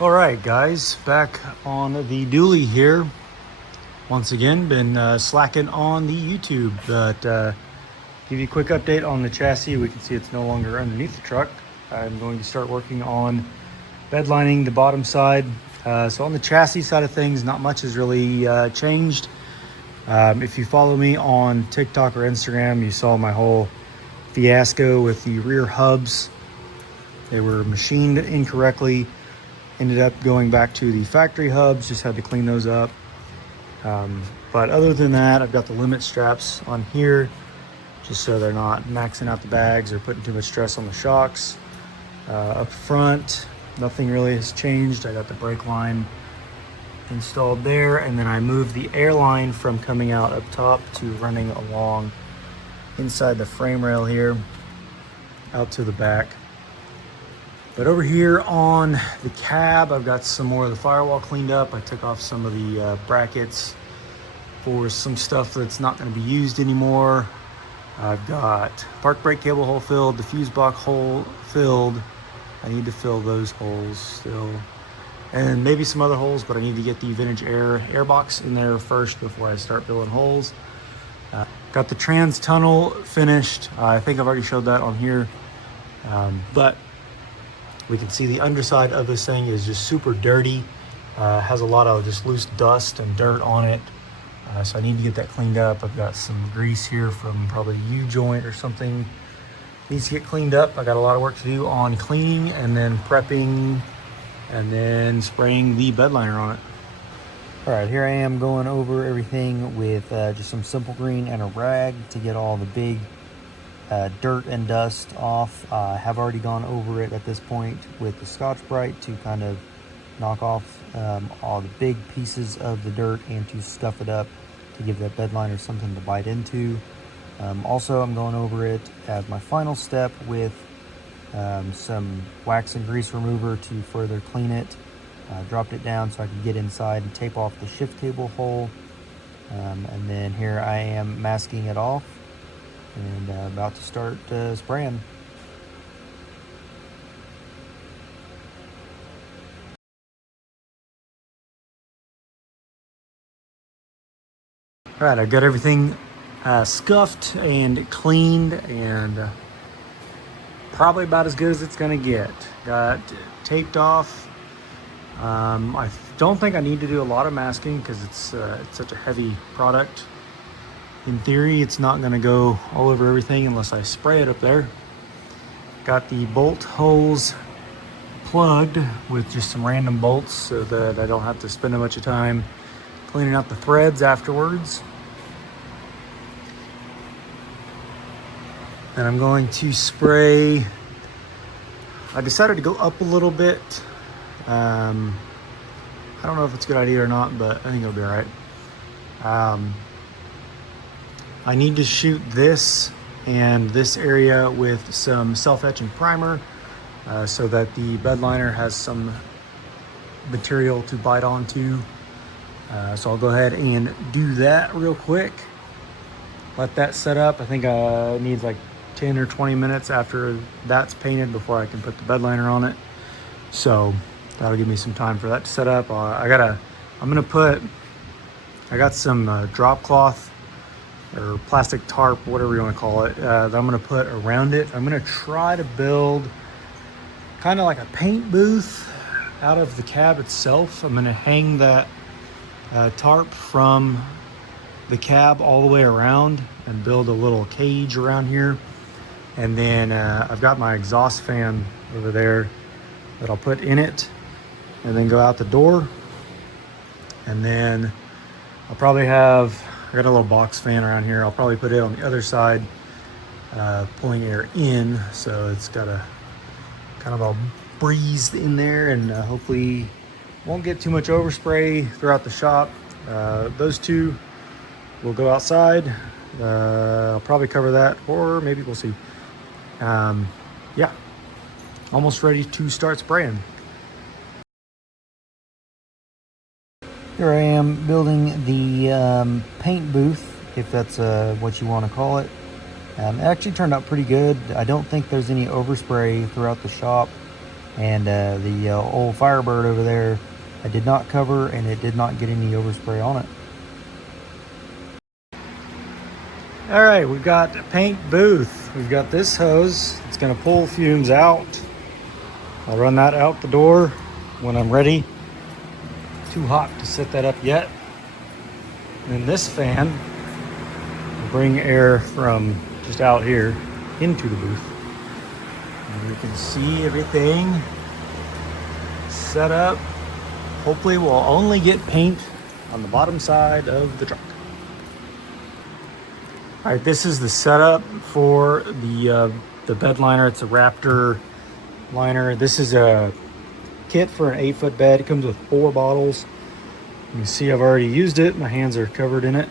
All right, guys, back on the dually here. Once again, been slacking on the YouTube, but give you a quick update on the chassis. We can see it's no longer underneath the truck. I'm going to start working on bedlining the bottom side. So on the chassis side of things, not much has really changed. If you follow me on TikTok or Instagram, you saw my whole fiasco with the rear hubs. They were machined incorrectly. Ended up going back to the factory hubs, just had to clean those up. But other than that, I've got the limit straps on here, just so they're not maxing out the bags or putting too much stress on the shocks. Up front, nothing really has changed. I got the brake line installed there, and then I moved the air line from coming out up top to running along inside the frame rail here, out to the back. But over here on the cab, I've got some more of the firewall cleaned up. I took off some of the brackets for some stuff that's not going to be used anymore. I've got park brake cable hole filled, the fuse box hole filled. I need to fill those holes still. And maybe some other holes, but I need to get the vintage air box in there first before I start filling holes. Got the trans tunnel finished. I think I've already showed that on here. But we can see the underside of this thing is just super dirty. Has a lot of just loose dust and dirt on it. So I need to get that cleaned up. I've got some grease here from probably a U-joint or something. Needs to get cleaned up. I got a lot of work to do on cleaning and then prepping and then spraying the bedliner on it. All right, here I am going over everything with just some simple green and a rag to get all the big dirt and dust off. I have already gone over it at this point with the Scotch-Brite to kind of knock off all the big pieces of the dirt and to scuff it up to give that bedliner something to bite into. Also, I'm going over it as my final step with some wax and grease remover to further clean it. Dropped it down so I could get inside and tape off the shift cable hole. And then here I am masking it off and about to start spraying. All right, I've got everything scuffed and cleaned and probably about as good as it's gonna get. Got taped off. I don't think I need to do a lot of masking because it's such a heavy product. In theory, it's not gonna go all over everything unless I spray it up there. Got the bolt holes plugged with just some random bolts so that I don't have to spend a bunch of time cleaning out the threads afterwards. And I'm going to spray. I decided to go up a little bit. I don't know if it's a good idea or not, but I think it'll be all right. I need to shoot this and this area with some self-etching primer so that the bedliner has some material to bite onto. So I'll go ahead and do that real quick. Let that set up. I think it needs like 10 or 20 minutes after that's painted before I can put the bedliner on it. So that'll give me some time for that to set up. I got some drop cloth or plastic tarp, whatever you want to call it, that I'm going to put around it. I'm going to try to build kind of like a paint booth out of the cab itself. I'm going to hang that tarp from the cab all the way around and build a little cage around here. And then I've got my exhaust fan over there that I'll put in it and then go out the door. And then I'll probably have, I got a little box fan around here. I'll probably put it on the other side, pulling air in. So it's got a kind of a breeze in there and hopefully won't get too much overspray throughout the shop. Those two will go outside. I'll probably cover that, or maybe we'll see. Yeah, almost ready to start spraying. Here I am building the paint booth, if that's what you want to call it. It actually turned out pretty good. I don't think there's any overspray throughout the shop. And the old Firebird over there, I did not cover, and it did not get any overspray on it. All right, we've got a paint booth. We've got this hose. It's gonna pull fumes out. I'll run that out the door when I'm ready. Too hot to set that up yet. And then this fan will bring air from just out here into the booth. And you can see everything set up. Hopefully we'll only get paint on the bottom side of the truck. All right, this is the setup for the bed liner. It's a Raptor liner. This is a kit for an 8-foot bed. It comes with 4 bottles. You can see I've already used it. My hands are covered in it.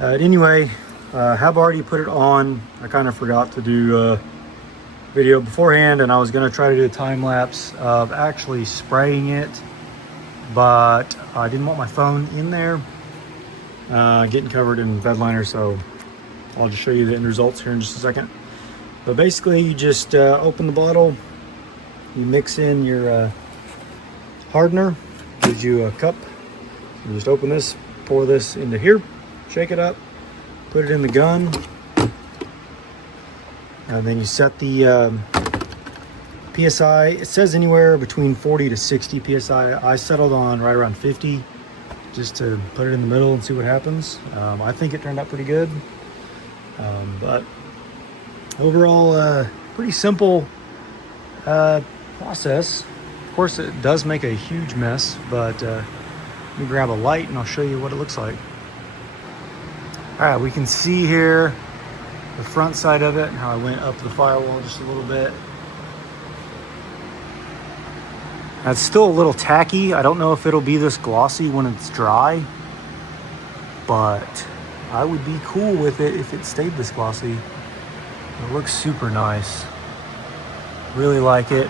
Anyway, have already put it on. I kind of forgot to do a video beforehand, and I was gonna try to do a time lapse of actually spraying it, but I didn't want my phone in there getting covered in bed liner, so I'll just show you the end results here in just a second. But basically, you just open the bottle, you mix in your hardener, gives you a cup. You just open this, pour this into here, shake it up, put it in the gun, and then you set the PSI. It says anywhere between 40 to 60 PSI. I settled on right around 50, just to put it in the middle and see what happens. I think it turned out pretty good. But overall, pretty simple process. Of course, it does make a huge mess, but let me grab a light and I'll show you what it looks like. All right, we can see here the front side of it and how I went up the firewall just a little bit. It's still a little tacky. I don't know if it'll be this glossy when it's dry, but I would be cool with it if it stayed this glossy. It looks super nice. Really like it.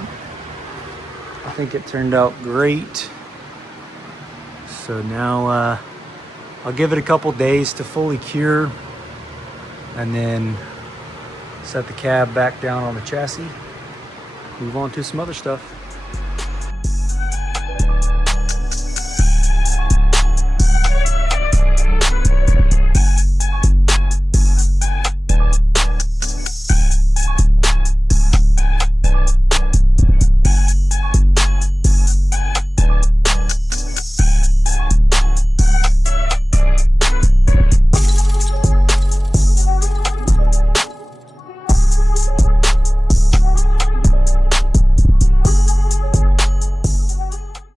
I think it turned out great. So now I'll give it a couple days to fully cure, and then set the cab back down on the chassis. Move on to some other stuff.